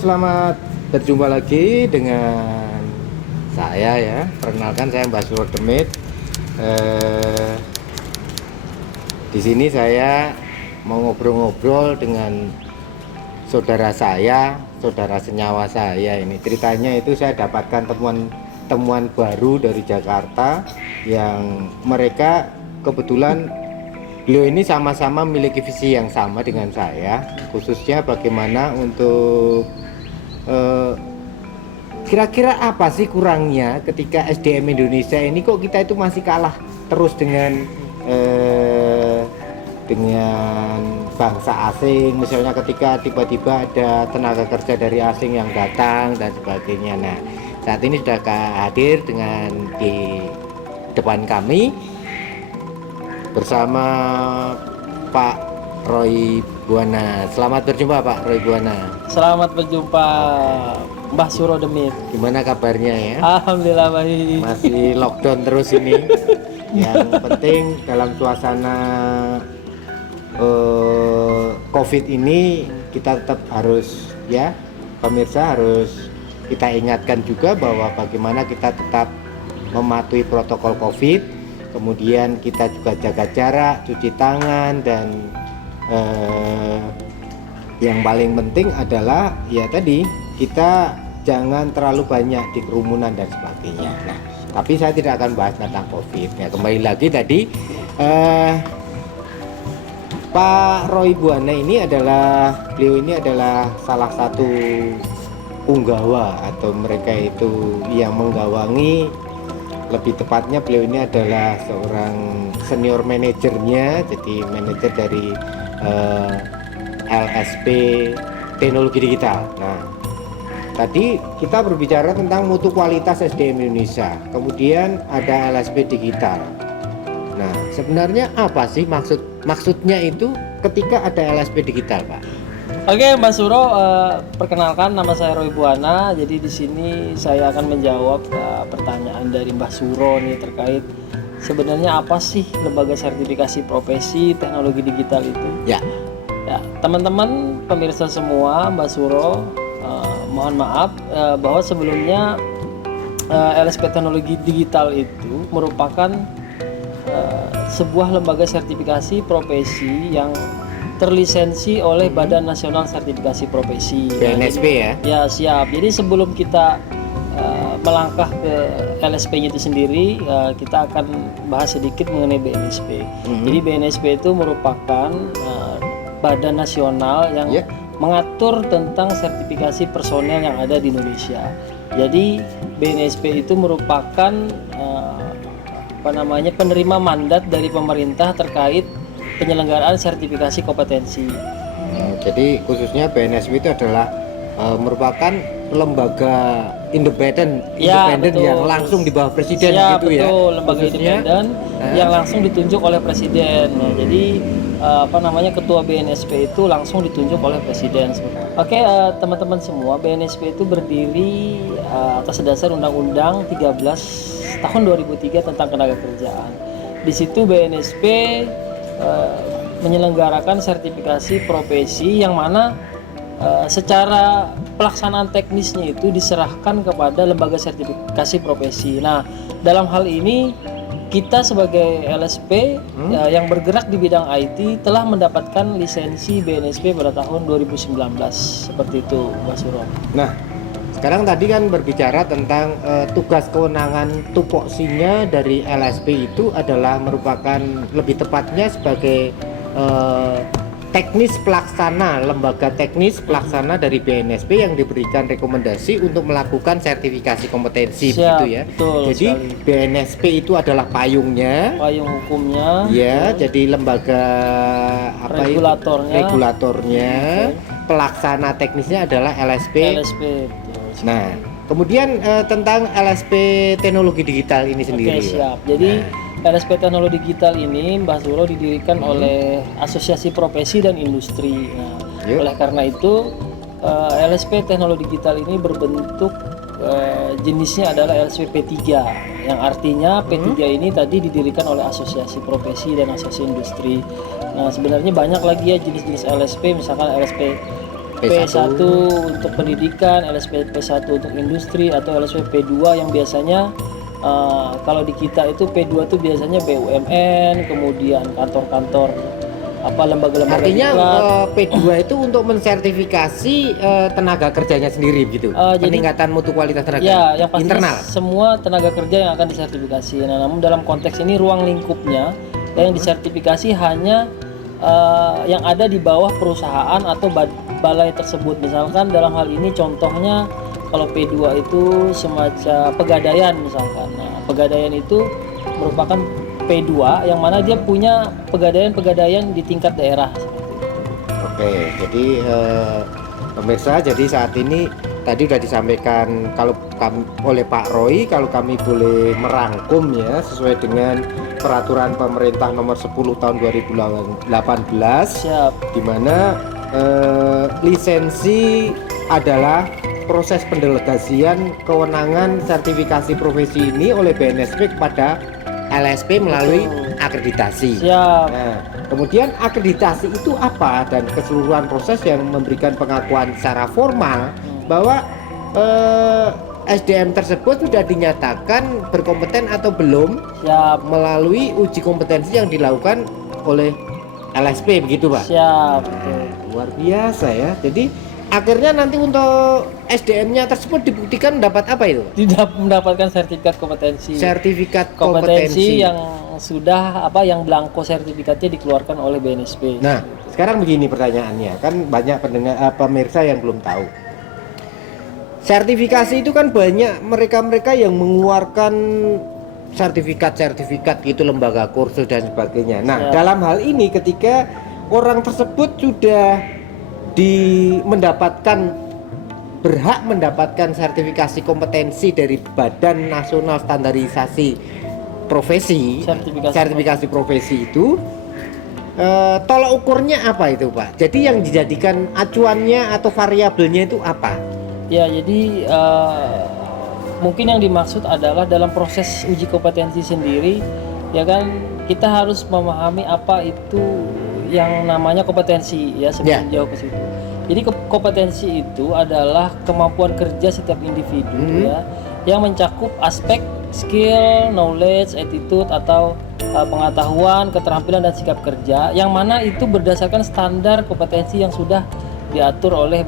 selamat berjumpa lagi dengan saya ya. Perkenalkan, saya Mbak Suro Demit. Di sini saya mau ngobrol-ngobrol dengan saudara saya, saudara senyawa saya ini. Ceritanya itu saya dapatkan temuan baru dari Jakarta yang mereka kebetulan beliau ini sama-sama memiliki visi yang sama dengan saya, khususnya bagaimana untuk kira-kira apa sih kurangnya ketika SDM Indonesia ini kok kita itu masih kalah terus dengan bangsa asing, misalnya ketika tiba-tiba ada tenaga kerja dari asing yang datang dan sebagainya. Nah, saat ini sudah hadir dengan di depan kami bersama Pak Roy Buana. Selamat berjumpa Pak Roy Buana. Selamat berjumpa Mbah Suro Demit. Gimana kabarnya ya? Alhamdulillah baik. Masih lockdown terus ini. Yang penting dalam suasana COVID ini kita tetap harus ya, pemirsa harus kita ingatkan juga bahwa bagaimana kita tetap mematuhi protokol COVID. Kemudian kita juga jaga jarak, cuci tangan, dan yang paling penting adalah ya tadi, kita jangan terlalu banyak di kerumunan dan sebagainya. Nah, tapi saya tidak akan bahas tentang COVID ya. Kembali lagi tadi, Pak Roy Buana ini beliau ini adalah salah satu punggawa, atau mereka itu yang menggawangi. Lebih tepatnya beliau ini adalah seorang senior manajernya, jadi manajer dari LSP Teknologi Digital. Nah, tadi kita berbicara tentang mutu kualitas SDM Indonesia, kemudian ada LSP Digital. Nah, sebenarnya apa sih maksudnya itu ketika ada LSP Digital, Pak? Oke, Mbak Suro, perkenalkan nama saya Roy Buana. Jadi di sini saya akan menjawab pertanyaan dari Mbak Suro nih terkait sebenarnya apa sih lembaga sertifikasi profesi teknologi digital itu? Ya. Ya, teman-teman pemirsa semua, Mbak Suro, mohon maaf bahwa sebelumnya LSP Teknologi Digital itu merupakan sebuah lembaga sertifikasi profesi yang terlisensi oleh Badan Nasional Sertifikasi Profesi BNSP ya? Ya, siap. Jadi sebelum kita melangkah ke LSP-nya itu sendiri, kita akan bahas sedikit mengenai BNSP. Jadi BNSP itu merupakan badan nasional yang mengatur tentang sertifikasi personel yang ada di Indonesia. Jadi BNSP itu merupakan penerima mandat dari pemerintah terkait penyelenggaraan sertifikasi kompetensi. Jadi khususnya BNSP itu adalah merupakan lembaga independen yang langsung di bawah presiden gitu ya. Betul, lembaga independen yang langsung ditunjuk oleh presiden. Nah, jadi ketua BNSP itu langsung ditunjuk oleh presiden. Oke, teman-teman semua, BNSP itu berdiri atas dasar Undang-Undang 13 tahun 2003 tentang ketenaga kerjaan. Di situ BNSP menyelenggarakan sertifikasi profesi yang mana secara pelaksanaan teknisnya itu diserahkan kepada lembaga sertifikasi profesi. Nah, dalam hal ini kita sebagai LSP yang bergerak di bidang IT telah mendapatkan lisensi BNSP pada tahun 2019. Seperti itu, Mbak Suro. Nah, sekarang tadi kan berbicara tentang tugas kewenangan tupoksinya dari LSP itu adalah merupakan lebih tepatnya sebagai teknis pelaksana, lembaga teknis pelaksana dari BNSP yang diberikan rekomendasi untuk melakukan sertifikasi kompetensi. Begitu ya. Betul, jadi sekali. BNSP itu adalah payung hukumnya. Ya, jadi lembaga regulatornya. Pelaksana teknisnya adalah LSP. Nah, kemudian tentang LSP Teknologi Digital ini sendiri. Oke, siap. Jadi LSP Teknologi Digital ini, Mbak Suro, didirikan oleh Asosiasi Profesi dan Industri. Nah, oleh karena itu LSP Teknologi Digital ini berbentuk jenisnya adalah LSP P3, yang artinya P3 ini tadi didirikan oleh Asosiasi Profesi dan Asosiasi Industri. Nah, sebenarnya banyak lagi ya jenis-jenis LSP, misalkan LSP P1 untuk pendidikan, LSP P1 untuk industri, atau LSP P2 yang biasanya kalau di kita itu P2 itu biasanya BUMN, kemudian kantor-kantor lembaga-lembaga Artinya diklat. P2 itu untuk mensertifikasi tenaga kerjanya sendiri gitu. Jadi Peningkatan mutu kualitas tenaga ya, yang pasti internal. semua tenaga kerja yang akan disertifikasi. Nah, namun dalam konteks ini ruang lingkupnya yang disertifikasi hanya yang ada di bawah perusahaan atau balai tersebut. Misalkan dalam hal ini contohnya kalau P2 itu semacam pegadaian misalkan. Nah, pegadaian itu merupakan P2 yang mana dia punya pegadaian-pegadaian di tingkat daerah. Oke, jadi pemirsa, jadi saat ini tadi sudah disampaikan kalau oleh Pak Roy, kalau kami boleh merangkum ya sesuai dengan peraturan pemerintah nomor 10 tahun 2018, Siap. di mana lisensi adalah proses pendelegasian kewenangan sertifikasi profesi ini oleh BNSP kepada LSP melalui akreditasi. Siap. Nah, kemudian akreditasi itu apa dan keseluruhan proses yang memberikan pengakuan secara formal bahwa SDM tersebut sudah dinyatakan berkompeten atau belum. Siap. Melalui uji kompetensi yang dilakukan oleh LSP, begitu Pak? Siap. Luar biasa ya. Jadi akhirnya nanti untuk SDM-nya tersebut dibuktikan dapat apa itu? Tidak mendapatkan sertifikat kompetensi. Sertifikat kompetensi yang sudah yang blanko sertifikatnya dikeluarkan oleh BNSP. Nah, sekarang begini pertanyaannya, kan banyak pendengar pemirsa yang belum tahu. Sertifikasi itu kan banyak mereka-mereka yang mengeluarkan sertifikat gitu, lembaga kursus dan sebagainya. Nah, dalam hal ini ketika orang tersebut sudah berhak mendapatkan sertifikasi kompetensi dari Badan Nasional Standarisasi Profesi, sertifikasi profesi itu, tolak ukurnya apa itu Pak? Jadi yang dijadikan acuannya atau variabelnya itu apa? Ya, jadi mungkin yang dimaksud adalah dalam proses uji kompetensi sendiri, ya kan, kita harus memahami apa itu yang namanya kompetensi ya sebelum jauh ke situ. Jadi kompetensi itu adalah kemampuan kerja setiap individu ya yang mencakup aspek skill, knowledge, attitude atau pengetahuan, keterampilan dan sikap kerja yang mana itu berdasarkan standar kompetensi yang sudah diatur oleh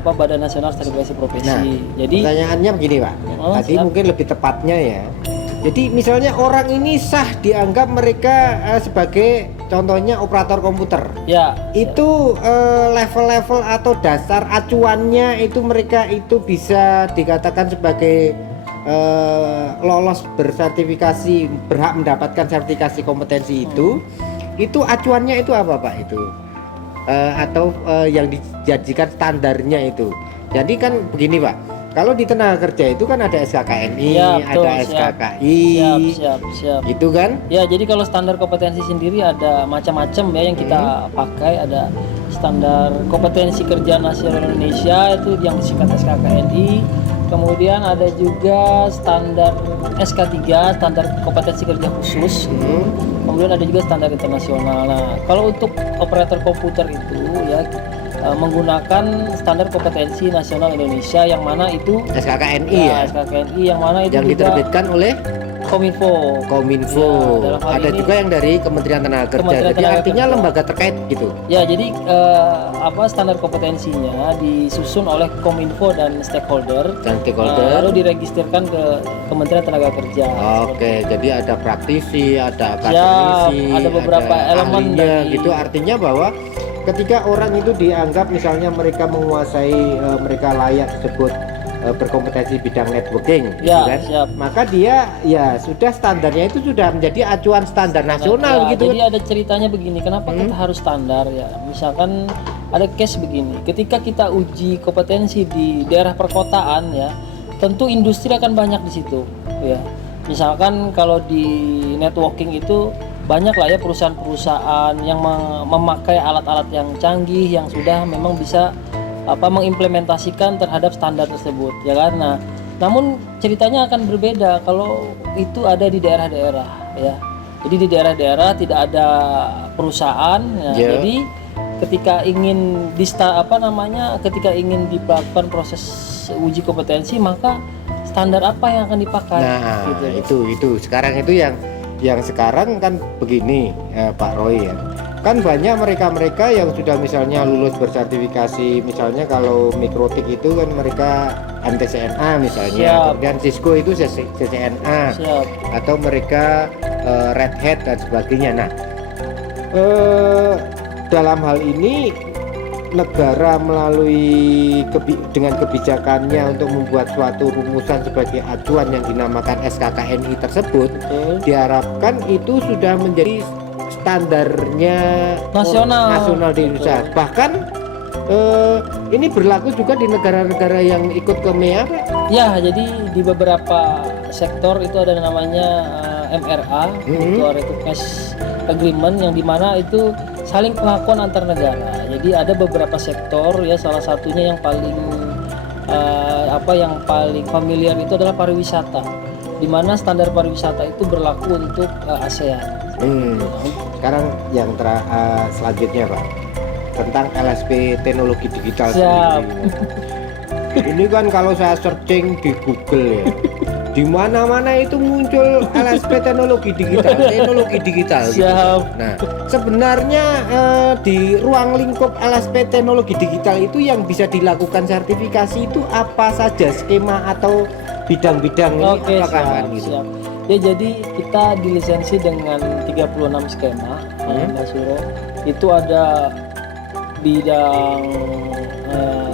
Badan Nasional Standarisasi Profesi. Nah, jadi pertanyaannya begini Pak. Tadi mungkin lebih tepatnya ya. Jadi misalnya orang ini sah dianggap mereka sebagai contohnya operator komputer. Ya. Itu level-level atau dasar acuannya itu mereka itu bisa dikatakan sebagai lolos bersertifikasi, berhak mendapatkan sertifikasi kompetensi itu. Itu acuannya itu apa Pak itu? Atau yang dijadikan standarnya itu. Jadi kan begini Pak. Kalau di tenaga kerja itu kan ada SKKNI, ya, betul, ada SKKI, siap. gitu kan? Ya, jadi kalau standar kompetensi sendiri ada macam-macam ya yang kita pakai. Ada standar kompetensi kerja nasional Indonesia itu yang disingkat SKKNI. Kemudian ada juga standar SK3, standar kompetensi kerja khusus. Kemudian ada juga standar internasional. Nah, kalau untuk operator komputer itu ya menggunakan standar kompetensi nasional Indonesia yang mana itu SKKNI ya. SKKNI yang mana itu yang diterbitkan oleh Kominfo. Ya, ada juga yang dari Kementerian Tenaga Kerja. Jadi artinya lembaga terkait gitu. Ya, jadi standar kompetensinya disusun oleh Kominfo dan stakeholder. Lalu diregistrkan ke Kementerian Tenaga Kerja. Oke, jadi ada praktisi, ada akademisi, ada beberapa elemen gitu. Artinya bahwa ketika orang itu dianggap misalnya mereka menguasai, mereka layak disebut berkompetensi bidang networking, gitu kan? Maka dia ya sudah standarnya itu sudah menjadi acuan standar nasional gitu. Jadi ada ceritanya begini, kenapa kita harus standar ya? Misalkan ada case begini, ketika kita uji kompetensi di daerah perkotaan ya, tentu industri akan banyak di situ ya. Misalkan kalau di networking itu banyak lah ya perusahaan-perusahaan yang memakai alat-alat yang canggih yang sudah memang bisa mengimplementasikan terhadap standar tersebut ya kan. Nah, namun ceritanya akan berbeda kalau itu ada di daerah-daerah ya. Jadi di daerah-daerah tidak ada perusahaan ya. Jadi ketika ingin ketika ingin dilakukan proses uji kompetensi, maka standar apa yang akan dipakai? Nah, gitu. itu sekarang itu yang sekarang kan begini, Pak Roy ya. Kan banyak mereka yang sudah misalnya lulus bersertifikasi, misalnya kalau Mikrotik itu kan mereka MTCNA misalnya, Siap. kemudian Cisco itu CCNA, Siap. atau mereka Red Hat dan sebagainya. Nah, dalam hal ini negara melalui dengan kebijakannya untuk membuat suatu rumusan sebagai acuan yang dinamakan SKKNI tersebut, Betul. diharapkan itu sudah menjadi standarnya Nasional. di Indonesia. Bahkan ini berlaku juga di negara-negara yang ikut ke MEA, Pak. Ya, jadi di beberapa sektor itu ada namanya MRA, itu Recognized Agreement, yang dimana itu saling pengakuan antar negara. Jadi ada beberapa sektor ya, salah satunya yang paling yang paling familiar itu adalah pariwisata, di mana standar pariwisata itu berlaku untuk ASEAN. Sekarang yang selanjutnya, Pak, tentang LSP teknologi digital Siap. sendiri. Ini kan kalau saya searching di Google ya, di mana-mana itu muncul LSP teknologi digital gitu. Siap. Nah, sebenarnya di ruang lingkup LSP teknologi digital itu yang bisa dilakukan sertifikasi itu apa saja, skema atau bidang-bidang ini? Oke, apakah siap, kan gitu? siap. Ya, jadi kita dilisensi dengan 36 skema, Mbak Suro. Itu ada bidang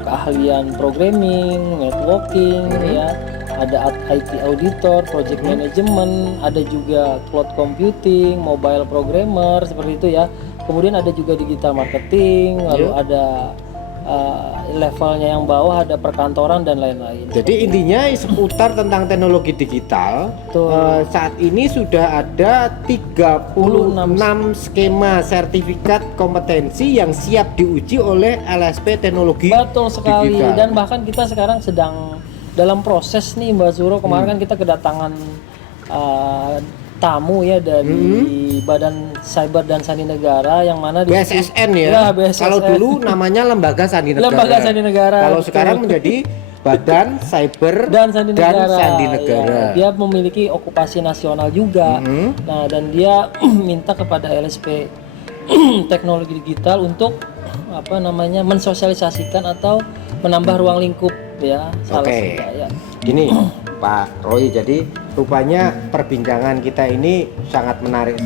keahlian programming, networking, ya. Ada IT auditor, project management, ada juga cloud computing, mobile programmer, seperti itu ya. Kemudian ada juga digital marketing, lalu ada levelnya yang bawah ada perkantoran dan lain-lain. Jadi intinya seputar tentang teknologi digital. Saat ini sudah ada 36 skema sertifikat kompetensi yang siap diuji oleh LSP teknologi Betul sekali. digital. Dan bahkan kita sekarang sedang dalam proses nih, Mbak Suro. Kemarin kan kita kedatangan tamu ya dari Badan Cyber dan Sandi Negara, yang mana di BSSN ya. BSSN. Kalau dulu namanya Lembaga Sandi Negara. Lembaga Sandi Negara. Kalau betul. sekarang menjadi Badan Cyber dan Sandi Sandi Negara. Negara. Ya, dia memiliki okupasi nasional juga. Nah, dan dia minta kepada LSP teknologi digital untuk mensosialisasikan atau menambah ruang lingkup ya. Oke. Gini, Pak Roy, jadi rupanya perbincangan kita ini sangat menarik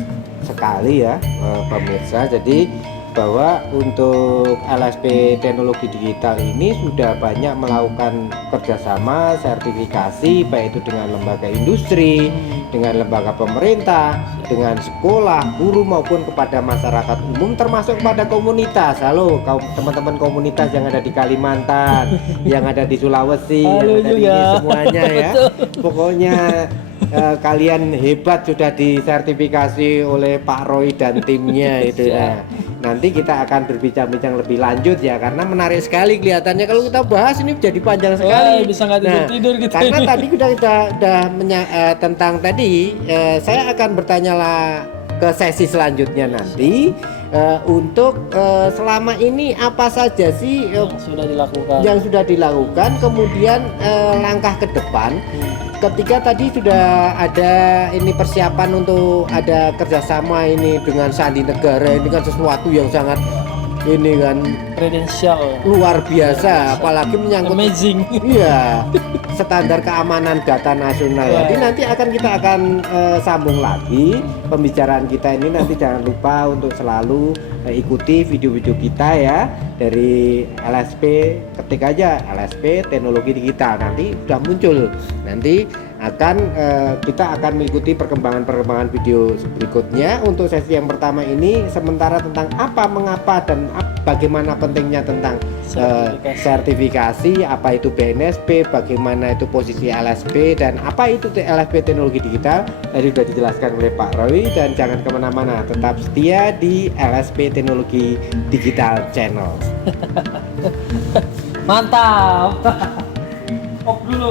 sekali ya, pemirsa. Jadi bahwa untuk LSP teknologi digital ini sudah banyak melakukan kerjasama sertifikasi, baik itu dengan lembaga industri, dengan lembaga pemerintah, dengan sekolah, guru, maupun kepada masyarakat umum, termasuk kepada komunitas. Halo teman-teman komunitas yang ada di Kalimantan, yang ada di Sulawesi, Halo yang ada di juga. ini semuanya ya. Pokoknya kalian hebat, sudah disertifikasi oleh Pak Roy dan timnya itu ya. Nanti kita akan berbincang-bincang lebih lanjut ya, karena menarik sekali kelihatannya. Kalau kita bahas ini jadi panjang sekali. Bisa nggak tidur gitu. Karena tadi udah tentang tadi, saya akan bertanya lah ke sesi selanjutnya nanti, untuk selama ini apa saja sih yang sudah dilakukan, kemudian langkah ke depan. Ketika tadi sudah ada ini persiapan untuk ada kerjasama ini dengan Sandi Negara, ini kan sesuatu yang sangat ini kan kredensial luar biasa, apalagi menyangkut amazing. Iya, standar keamanan data nasional. Jadi nanti kita akan sambung lagi pembicaraan kita ini. Nanti jangan lupa untuk selalu ikuti video-video kita ya dari LSP. Ketik aja LSP teknologi digital, nanti sudah muncul. Nanti kita akan mengikuti perkembangan video berikutnya. Untuk sesi yang pertama ini sementara tentang apa, mengapa, dan bagaimana pentingnya tentang sertifikasi, apa itu BNSP, bagaimana itu posisi LSP, dan apa itu LSP teknologi digital. Tadi sudah dijelaskan oleh Pak Roy, dan jangan kemana-mana, tetap setia di LSP teknologi digital channel. Mantap. Op dulu.